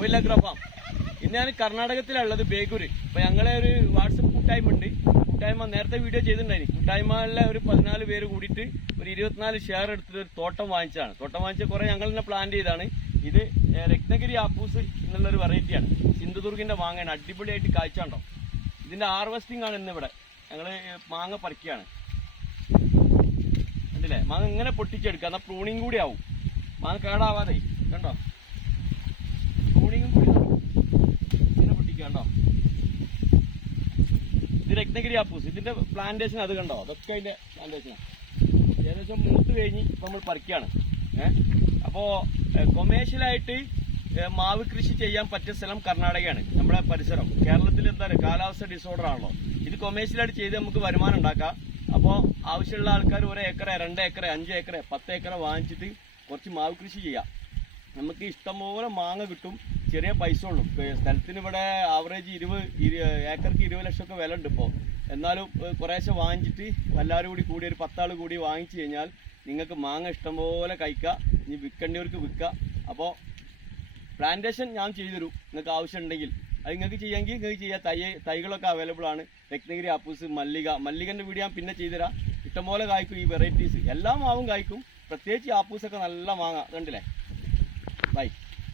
ഒയിലഗ്രഫാം. ഇന്ന് ഞാൻ കർണാടകത്തിലുള്ളത് ബേഗൂര്. അപ്പൊ ഞങ്ങളെ ഒരു വാട്സപ്പ് കൂട്ടായ്മ ഉണ്ട്. കൂട്ടായ്മ നേരത്തെ വീഡിയോ ചെയ്തിട്ടുണ്ടായിരുന്നു. കൂട്ടായ്മയിലെ ഒരു 14 പേര് കൂടിയിട്ട് ഒരു 24 ഷെയർ എടുത്തിട്ട് ഒരു തോട്ടം വാങ്ങിച്ചതാണ്. തോട്ടം വാങ്ങിച്ച കുറെ ഞങ്ങൾ തന്നെ പ്ലാൻ ചെയ്താണ്. ഇത് രത്നഗിരി ആപ്പൂസ് എന്നുള്ളൊരു വെറൈറ്റിയാണ്. സിന്ധുദുർഗിന്റെ മാങ്ങയാണ്. അടിപൊളിയായിട്ട് കാഴ്ചയുണ്ടോ. ഇതിന്റെ ഹാർവെസ്റ്റിംഗ് ആണ് ഇന്നിവിടെ. ഞങ്ങള് മാങ്ങ പറിക്കുകയാണ്. കണ്ടില്ലേ, മാങ്ങ ഇങ്ങനെ പൊട്ടിച്ചെടുക്കുക. എന്നാൽ പ്രൂണിങ് കൂടി ആവും. മാങ്ങ കേടാവാതെ കണ്ടോ, പ്രൂണിങ്ങും കൂടി ഇങ്ങനെ പൊട്ടിക്കുക. കണ്ടോ, ഇത് രത്നഗിരി ആപ്പൂസ്. ഇതിന്റെ പ്ലാന്റേഷൻ അത് കണ്ടോ, അതൊക്കെ അതിന്റെ പ്ലാന്റേഷനാണ്. ഏകദേശം മൂത്ത് കഴിഞ്ഞ് ഇപ്പൊ നമ്മൾ പറിക്കുകയാണ്. അപ്പോ കൊമേഴ്ഷ്യലായിട്ട് മാവ് കൃഷി ചെയ്യാൻ പറ്റിയ സ്ഥലം കർണാടകയാണ്. നമ്മുടെ പരിസരം. കേരളത്തിൽ എന്താ പറയുക, കാലാവസ്ഥ ഡിസോർഡർ ആണല്ലോ. ഇത് കൊമേഴ്ഷ്യലായിട്ട് ചെയ്ത് നമുക്ക് വരുമാനം ഉണ്ടാക്കാം. അപ്പോൾ ആവശ്യമുള്ള ആൾക്കാർ 1 ഏക്കർ, 2 ഏക്കർ, 5 ഏക്കർ, 10 ഏക്കർ വാങ്ങിച്ചിട്ട് കുറച്ച് മാവ് കൃഷി ചെയ്യാം. നമുക്ക് ഇഷ്ടംപോലെ മാങ്ങ കിട്ടും. ചെറിയ പൈസ ഉള്ളൂ. സ്ഥലത്തിന് ഇവിടെ ആവറേജ് 20 ഏക്കർക്ക് 20 ലക്ഷമൊക്കെ വില ഉണ്ട് ഇപ്പോൾ. എന്നാലും കുറേശ്ശെ വാങ്ങിച്ചിട്ട് എല്ലാവരും കൂടി ഒരു 10 ആൾ കൂടി വാങ്ങിച്ചു കഴിഞ്ഞാൽ നിങ്ങൾക്ക് മാങ്ങ ഇഷ്ടംപോലെ കഴിക്കുക. ഇനി വിൽക്കേണ്ടവർക്ക് വിൽക്കുക. അപ്പോൾ പ്ലാന്റേഷൻ ഞാൻ ചെയ്തുതരും. നിങ്ങൾക്ക് ആവശ്യമുണ്ടെങ്കിൽ അത് നിങ്ങൾക്ക് ചെയ്യാമെങ്കിൽ നിങ്ങൾക്ക് ചെയ്യാം. തൈകളൊക്കെ അവൈലബിൾ ആണ്. രത്നഗിരി ആപ്പൂസ്, മല്ലികൻ്റെ വീഡിയോ ഞാൻ പിന്നെ ചെയ്തുതരാം. ഇഷ്ടംപോലെ കായ്ക്കും ഈ വെറൈറ്റീസ്. എല്ലാ മാവും കായ്ക്കും. പ്രത്യേകിച്ച് ആപ്പൂസൊക്കെ നല്ല മാങ്ങ. കണ്ടില്ലേ. ബൈ.